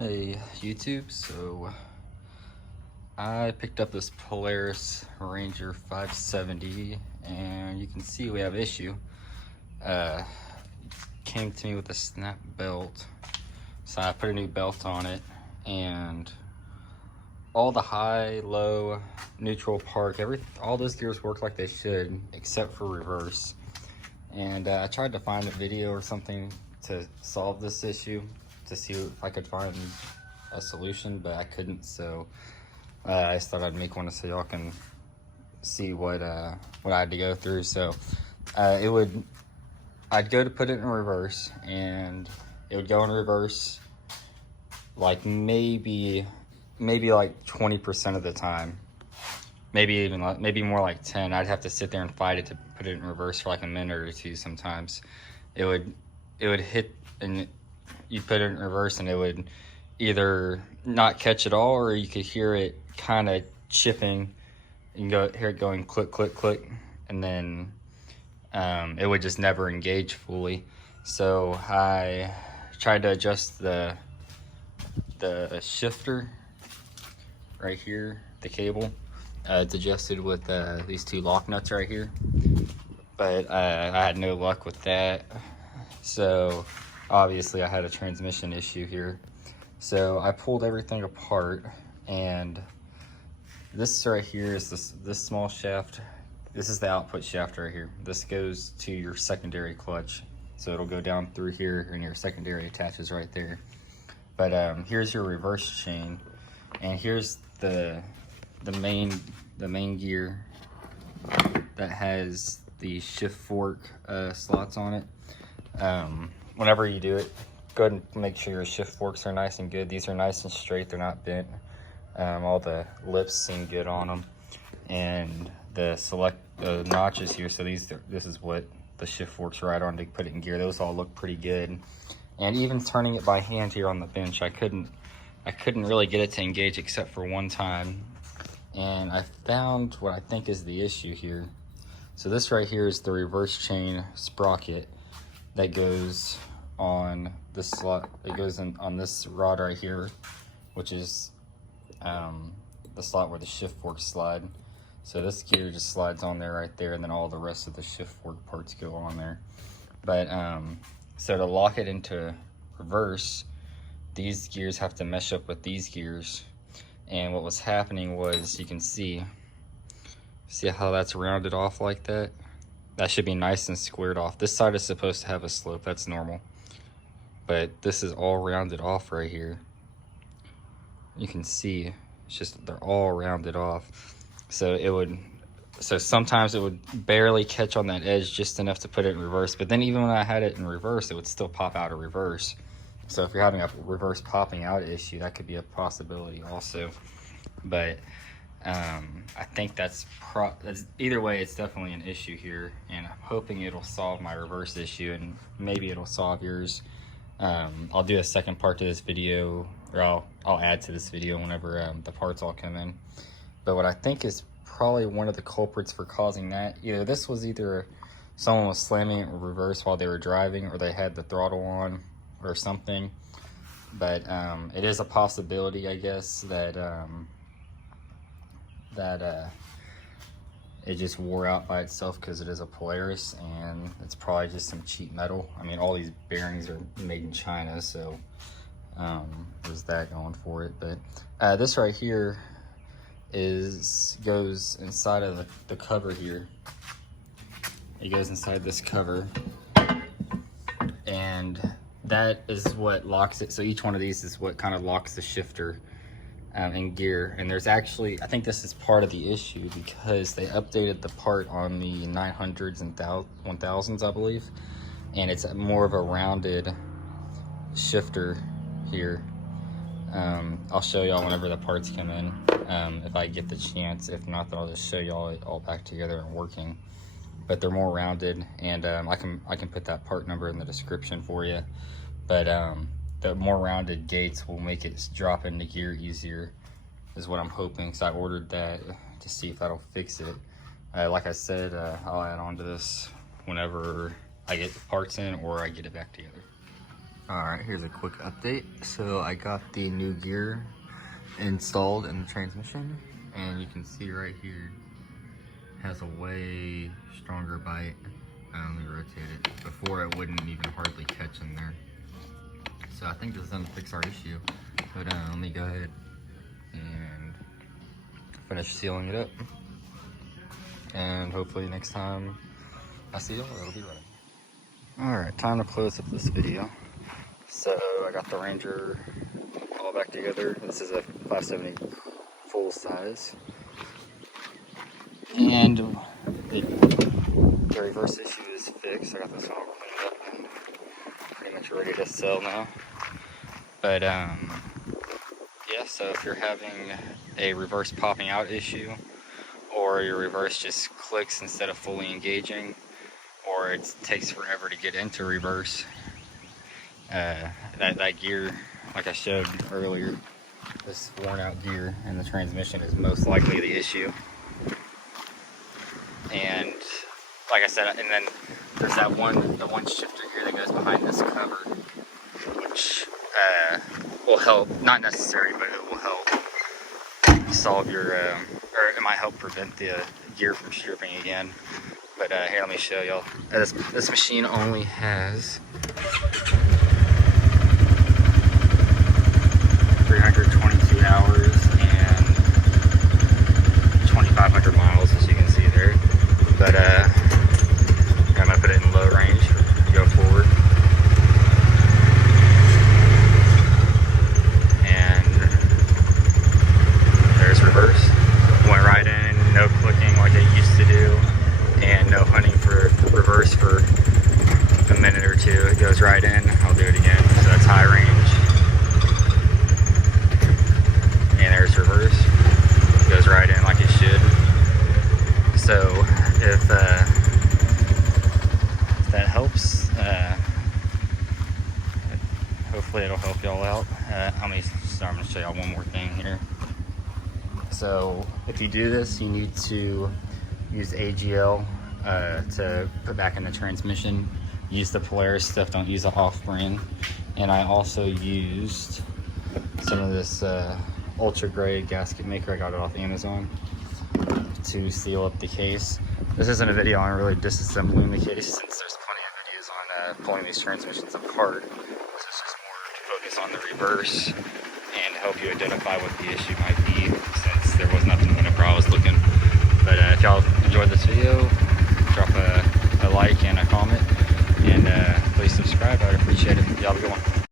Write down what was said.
Hey YouTube, so I picked up this Polaris Ranger 570 and you can see we have issue. Came to me with a snap belt, so I put a new belt on it, and all the high, low, neutral, park, all those gears work like they should except for reverse. And I tried to find a video or something to solve this issue, to see if I could find a solution, but I couldn't. So I just thought I'd make one so y'all can see what I had to go through. So I'd go to put it in reverse, and it would go in reverse like maybe like 20% of the time, maybe more like 10. I'd have to sit there and fight it to put it in reverse for like a minute or two. Sometimes it would hit, and you put it in reverse and it would either not catch at all, or you could hear it kind of chipping and hear it going click click click, and then it would just never engage fully. So I tried to adjust the shifter right here, the cable. It's adjusted with these two lock nuts right here, but I had no luck with that. So obviously I had a transmission issue here. So I pulled everything apart, and this right here is this small shaft. This is the output shaft right here. This goes to your secondary clutch. So it'll go down through here, and your secondary attaches right there. But here's your reverse chain, and here's the main gear that has the shift fork slots on it. Whenever you do it, go ahead and make sure your shift forks are nice and good. These are nice and straight, they're not bent. All the lips seem good on them, and the notches here, so this is what the shift forks right on to put it in gear. Those all look pretty good. And even turning it by hand here on the bench, I couldn't really get it to engage except for one time. And I found what I think is the issue here. So this right here is the reverse chain sprocket that goes on this slot. It goes in on this rod right here, which is the slot where the shift forks slide. So this gear just slides on there right there, and then all the rest of the shift fork parts go on there. But so to lock it into reverse, these gears have to mesh up with these gears. And what was happening was, you can see how that's rounded off like that? That should be nice and squared off. This side is supposed to have a slope, that's normal. But this is all rounded off right here. You can see, it's just, they're all rounded off. So sometimes it would barely catch on that edge just enough to put it in reverse. But then even when I had it in reverse, it would still pop out of reverse. So if you're having a reverse popping out issue, that could be a possibility also. But I think that's either way, it's definitely an issue here, and I'm hoping it'll solve my reverse issue, and maybe it'll solve yours. I'll do a second part to this video, or I'll add to this video whenever the parts all come in. But what I think is probably one of the culprits for causing that, this was either someone was slamming it in reverse while they were driving, or they had the throttle on or something. But it is a possibility, I guess, that it just wore out by itself, because it is a Polaris, and it's probably just some cheap metal. I mean, all these bearings are made in China, so there's that going for it. But this right here goes inside of the cover here. It goes inside this cover, and that is what locks it. So each one of these is what kind of locks the shifter in gear. And there's actually, I think this is part of the issue, because they updated the part on the 900s and 1000s, I believe, and it's more of a rounded shifter here. I'll show y'all whenever the parts come in, if I get the chance. If not, then I'll just show y'all it all back together and working. But they're more rounded, and I can put that part number in the description for you. But the more rounded gates will make it drop into gear easier, is what I'm hoping. So I ordered that to see if that'll fix it. Like I said, I'll add on to this whenever I get the parts in, or I get it back together. Alright, here's a quick update. So I got the new gear installed in the transmission, and you can see right here has a way stronger bite. Let me rotate it. Before it wouldn't even hardly catch in there. So I think this is gonna fix our issue. But let me go ahead and finish sealing it up. And hopefully next time I see y'all, it'll be ready. Alright, time to close up this video. So I got the Ranger all back together. This is a 570 full size. And the reverse issue is fixed. I got this one all cleaned up and pretty much ready to sell now. But yeah, so if you're having a reverse popping out issue, or your reverse just clicks instead of fully engaging, or it takes forever to get into reverse, that gear, like I showed earlier, this worn out gear in the transmission is most likely the issue. And like I said, and then there's the one shifter here that goes behind this cover, which will help, not necessary, but it will help solve your, or it might help prevent the gear from stripping again. But here, let me show y'all. This machine only has 322 hours and 2,500 miles, as you can see there. But I'm gonna put it in low range, go forward. And there's reverse. Went right in, no clicking like it used to do, and no hunting for reverse for a minute or two. It goes right in. I'll do it again. So that's high range. And there's reverse. It goes right in like it should. So if that helps, hopefully it'll help y'all out. I'm gonna show y'all one more thing here. So if you do this, you need to use AGL to put back in the transmission. Use the Polaris stuff, don't use the off-brand. And I also used some of this ultra gray gasket maker. I got it off Amazon to seal up the case. This isn't a video on really disassembling the case, since there's plenty of videos on pulling these transmissions apart. This is just more to focus on the reverse and help you identify what the issue might be, since there was nothing whenever I was looking. But if y'all enjoyed this video, drop a like and a comment, and please subscribe. I'd appreciate it. Y'all have a good one.